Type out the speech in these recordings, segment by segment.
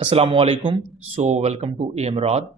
अस्सलामुअलैकुम। Welcome to एमराद।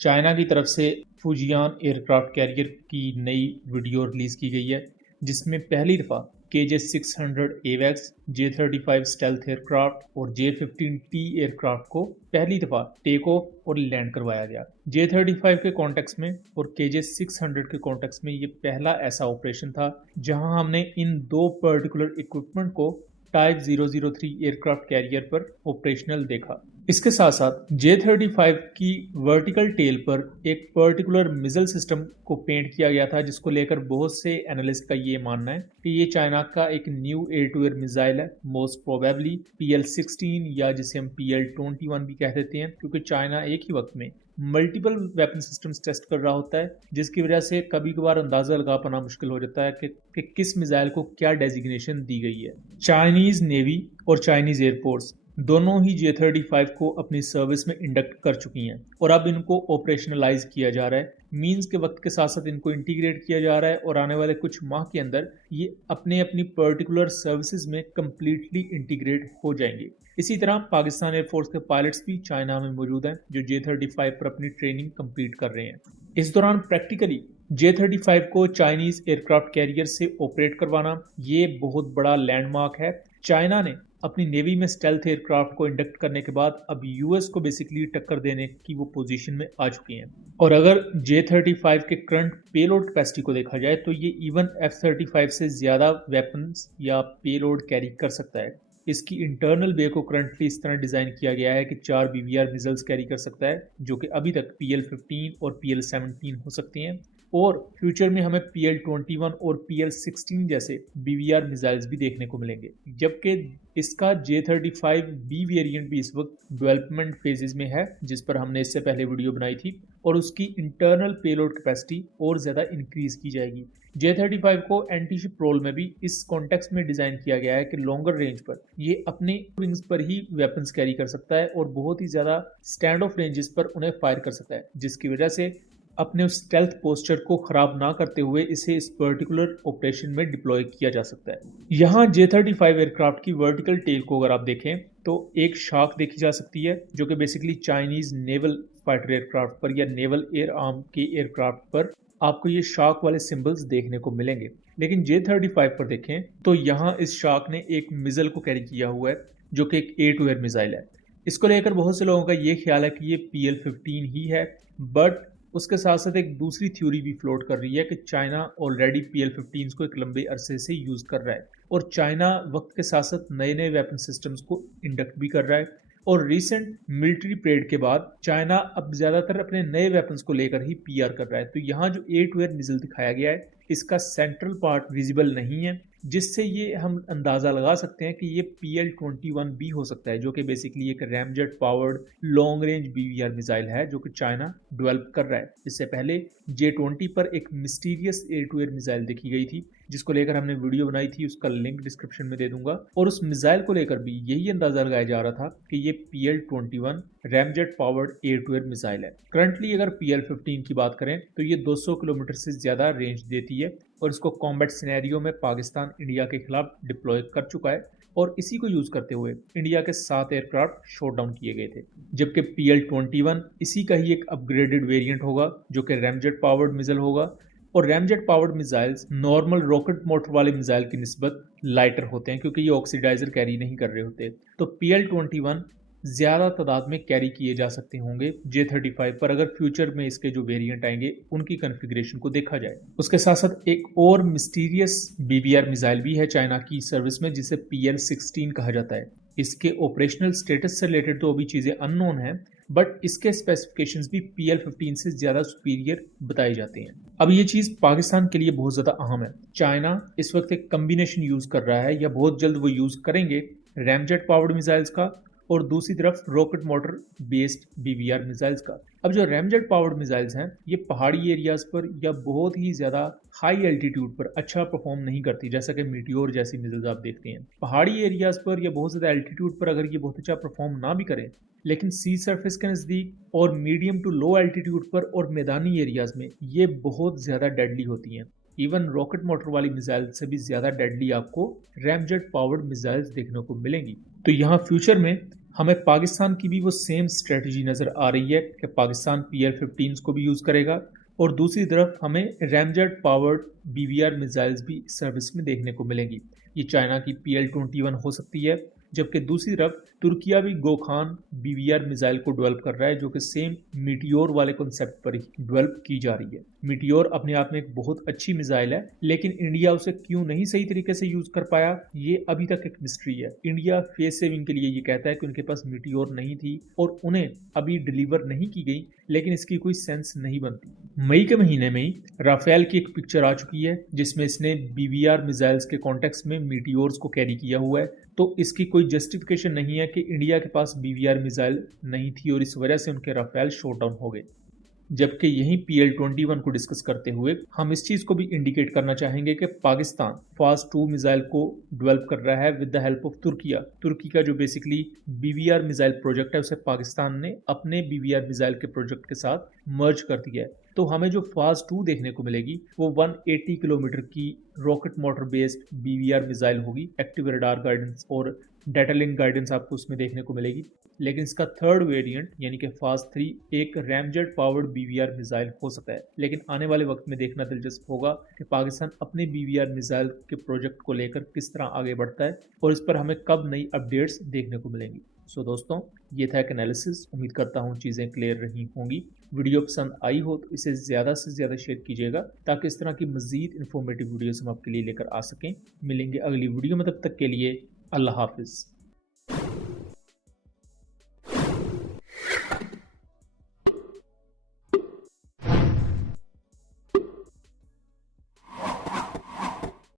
China की तरफ से फुजियान एयरक्राफ्ट कैरियर की नई वीडियो रिलीज़ की गई है, जिसमें पहली दफ़ा KJ-600 एवैक्स, J-35 स्टेल्थ एयरक्राफ्ट और J-15T एयरक्राफ्ट को पहली दफ़ा टेक ऑफ और लैंड करवाया गया। J-35 के कॉन्टेक्स्ट में और KJ-600 के कॉन्टेक्स्ट में ये पहला ऐसा ऑपरेशन था जहां हमने इन दो पर्टिकुलर इक्विपमेंट को टाइप 003 एयरक्राफ्ट कैरियर पर ऑपरेशनल देखा। इसके साथ साथ J-35 की वर्टिकल टेल पर एक पर्टिकुलर मिसाइल सिस्टम को पेंट किया गया था, जिसको लेकर बहुत से एनालिस्ट का ये मानना है कि ये चाइना का एक new air to air missile है, मोस्ट प्रोबेबली PL-16 या जिसे हम PL-21 भी कह देते हैं, क्योंकि चाइना एक ही वक्त में मल्टीपल वेपन सिस्टम्स टेस्ट कर रहा होता है, जिसकी वजह से कभी कभार अंदाजा लगा पाना मुश्किल हो जाता है कि किस मिसाइल को क्या डेजिग्नेशन दी गई है। चाइनीज नेवी और चाइनीज एयरफोर्स दोनों ही J-35 को अपनी सर्विस में इंडक्ट कर चुकी हैं और अब इनको ऑपरेशनलाइज किया जा रहा है। मींस के वक्त के साथ साथ इनको इंटीग्रेट किया जा रहा है और आने वाले कुछ माह के अंदर ये अपने अपनी पर्टिकुलर सर्विसेज में कंप्लीटली इंटीग्रेट हो जाएंगे। इसी तरह पाकिस्तान एयरफोर्स के पायलट्स भी चाइना में मौजूद हैं, जो J-35 पर अपनी ट्रेनिंग कंप्लीट कर रहे हैं। इस दौरान प्रैक्टिकली J-35 को चाइनीज एयरक्राफ्ट कैरियर से ऑपरेट करवाना ये बहुत बड़ा लैंडमार्क है। चाइना ने अपनी नेवी में स्टेल्थ एयरक्राफ्ट को इंडक्ट करने के बाद अब यूएस को बेसिकली टक्कर देने की वो पोजीशन में आ चुकी हैं। और अगर J-35 के करंट पेलोड कैपेसिटी को देखा जाए तो ये इवन F-35 से ज़्यादा वेपन्स या पेलोड कैरी कर सकता है। इसकी इंटरनल बे को करंटली इस तरह डिज़ाइन किया गया है कि 4 BVR मिसाइल्स कैरी कर सकता है, जो कि अभी तक PL-15 और PL-17 हो सकती हैं, और फ्यूचर में हमें PL-21 और PL-16 जैसे BVR मिसाइल्स भी देखने को मिलेंगे। जबकि इसका J-35B वेरिएंट भी इस वक्त डेवलपमेंट फेजेस में है, जिस पर हमने इससे पहले वीडियो बनाई थी, और उसकी इंटरनल पेलोड कैपेसिटी और ज़्यादा इंक्रीज की जाएगी। J-35 को एंटी शिप रोल में भी इस कॉन्टेक्स्ट में डिज़ाइन किया गया है कि लॉन्गर रेंज पर ये अपने विंग्स पर ही वेपन्स कैरी कर सकता है और बहुत ही ज़्यादा स्टैंड ऑफ रेंजेस पर उन्हें फायर कर सकता है, जिसकी वजह से अपने उस स्टेल्थ पोस्चर को खराब ना करते हुए इसे इस पर्टिकुलर ऑपरेशन में डिप्लॉय किया जा सकता है। यहाँ J-35 एयरक्राफ्ट की वर्टिकल टेल को अगर आप देखें तो एक शार्क देखी जा सकती है, जो कि basically Chinese naval fighter aircraft पर या नेवल एयर आर्म के एयरक्राफ्ट पर आपको ये शार्क वाले सिंबल्स देखने को मिलेंगे। लेकिन J-35 पर देखें तो यहाँ इस शार्क ने एक मिसाइल को कैरी किया हुआ है, जो कि एक एयर टू एयर मिसाइल है। इसको लेकर बहुत से लोगों का ये ख्याल है कि ये PL-15 ही है, बट उसके साथ साथ एक दूसरी थ्योरी भी फ्लोट कर रही है कि चाइना ऑलरेडी PL-15 को एक लंबे अरसे से यूज कर रहा है और चाइना वक्त के साथ साथ नए नए वेपन सिस्टम्स को इंडक्ट भी कर रहा है। और रिसेंट मिलिट्री परेड के बाद चाइना अब ज्यादातर अपने नए वेपन्स को लेकर ही PR कर रहा है। तो यहाँ जो एयर टू एयर मिसाइल दिखाया गया है, इसका सेंट्रल पार्ट विजिबल नहीं है, जिससे ये हम अंदाजा लगा सकते हैं कि ये PL-21B हो सकता है, जो कि बेसिकली एक ramjet powered long range BVR missile है, जो कि चाइना डेवलप कर रहा है। इससे पहले J-20 पर एक mysterious air to air missile देखी गई थी, जिसको लेकर हमने वीडियो बनाई थी, उसका लिंक डिस्क्रिप्शन में दे दूंगा। और उस मिसाइल को लेकर भी यही अंदाजा लगाया जा रहा था कि ये PL-21 ramjet powered air to air missile है। करंटली अगर PL-15 की बात करें तो ये 200 किलोमीटर से ज्यादा रेंज देती है और इसको कॉम्बैट सिनेरियो में पाकिस्तान इंडिया के खिलाफ डिप्लॉय कर चुका है और इसी को यूज करते हुए इंडिया के 7 एयरक्राफ्ट शॉट डाउन किए गए थे। जबकि PL-21 इसी का ही एक अपग्रेडेड वेरिएंट होगा, जो कि रैमजेट पावर्ड मिसाइल होगा। और ramjet powered missiles normal rocket motor वाले मिसाइल की निस्बत लाइटर होते हैं, क्योंकि ये ऑक्सीडाइजर कैरी नहीं कर रहे होते। तो PL-21 ज्यादा तादाद में कैरी किए जा सकते होंगे J-35 पर, अगर फ्यूचर में इसके जो वेरिएंट आएंगे उनकी कॉन्फ़िगरेशन को देखा जाए। उसके साथ साथ एक और मिस्टीरियस BVR मिसाइल भी है चाइना की सर्विस में, जिसे PL-16 कहा जाता है। इसके ऑपरेशनल स्टेटस से रिलेटेड तो अभी चीजें अननोन है, बट इसके स्पेसिफिकेशंस भी PL-15 से ज्यादा सुपीरियर बताए जाते हैं। अब ये चीज पाकिस्तान के लिए बहुत ज्यादा अहम है। चाइना इस वक्त एक कम्बिनेशन यूज कर रहा है, या बहुत जल्द वो यूज करेंगे, रैमजेट पावर्ड मिसाइल्स का और दूसरी तरफ rocket motor based BVR missiles का। अब जो रैमजेट पावर्ड मिसाइल्स हैं, ये पहाड़ी एरियाज पर या बहुत ही ज्यादा हाई एल्टीट्यूड पर अच्छा परफॉर्म नहीं करती, जैसा कि मीटियोर जैसी मिसाइल्स आप देखते हैं। पहाड़ी एरियाज पर या बहुत ज्यादा एल्टीट्यूड पर अगर ये बहुत अच्छा परफॉर्म ना भी करें, लेकिन सी सरफेस के नज़दीक और मीडियम टू लो एल्टीट्यूड पर और मैदानी एरियाज में ये बहुत ज़्यादा डेडली होती हैं। इवन रॉकेट मोटर वाली मिसाइल से भी ज़्यादा डेडली आपको रैमजेट पावर्ड मिसाइल्स देखने को मिलेंगी। तो यहाँ फ्यूचर में हमें पाकिस्तान की भी वो सेम स्ट्रेटजी नज़र आ रही है कि पाकिस्तान PL-15 को भी यूज़ करेगा और दूसरी तरफ हमें रैमजेट पावर्ड BVR मिसाइल्स भी सर्विस में देखने को मिलेंगी। ये चाइना की PL-21 हो सकती है, जबकि दूसरी तरफ तुर्किया भी गोखान BVR मिसाइल को डेवलप कर रहा है, जो कि सेम मीटियोर वाले कॉन्सेप्ट पर ही डेवलप की जा रही है। मीटियोर अपने आप में एक बहुत अच्छी मिसाइल है, लेकिन इंडिया उसे क्यों नहीं सही तरीके से यूज कर पाया, ये अभी तक एक मिस्ट्री है। इंडिया फेस सेविंग के लिए ये कहता है कि उनके पास मीटियोर नहीं थी और उन्हें अभी डिलीवर नहीं की गई, लेकिन इसकी कोई सेंस नहीं बनती। मई के महीने में ही राफेल की एक पिक्चर आ चुकी है जिसमें इसने BVR मिसाइल्स के कॉन्टेक्स्ट में मीटियोर्स को कैरी किया हुआ है, तो इसकी कोई जस्टिफिकेशन नहीं है कि इंडिया के पास BVR मिसाइल नहीं थी और इस वजह से उनके राफेल शॉट डाउन हो गए। जबकि यहीं PL-21 को डिस्कस करते हुए हम इस चीज को भी इंडिकेट करना चाहेंगे कि पाकिस्तान फास्ट-2 मिसाइल को डेवलप कर रहा है with the help of Turkiye. तुर्की का जो बेसिकली BVR मिसाइल प्रोजेक्ट है उसे पाकिस्तान ने अपने BVR मिसाइल के प्रोजेक्ट के साथ मर्ज कर दिया है। तो हमें जो फास्ट-2 देखने को मिलेगी वो 180 किलोमीटर की rocket motor based BVR missile होगी। एक्टिव रडार गाइडेंस और डाटा लिंक गाइडेंस आपको उसमें देखने को मिलेगी। लेकिन इसका थर्ड वेरिएंट यानी कि फास्ट-3 एक रैमजेट पावर्ड BVR मिसाइल हो सकता है। लेकिन आने वाले वक्त में देखना दिलचस्प होगा कि पाकिस्तान अपने BVR मिसाइल के प्रोजेक्ट को लेकर किस तरह आगे बढ़ता है और इस पर हमें कब नई अपडेट्स देखने को मिलेंगी। सो दोस्तों, ये था एक एनालिसिस। उम्मीद करता हूँ चीज़ें क्लियर रही होंगी। वीडियो पसंद आई हो तो इसे ज़्यादा से ज़्यादा शेयर कीजिएगा ताकि इस तरह की मज़ीद इन्फॉर्मेटिव वीडियोस हम आपके लिए लेकर आ सकें। मिलेंगे अगली वीडियो में, तब तक के लिए अल्लाह हाफिज़।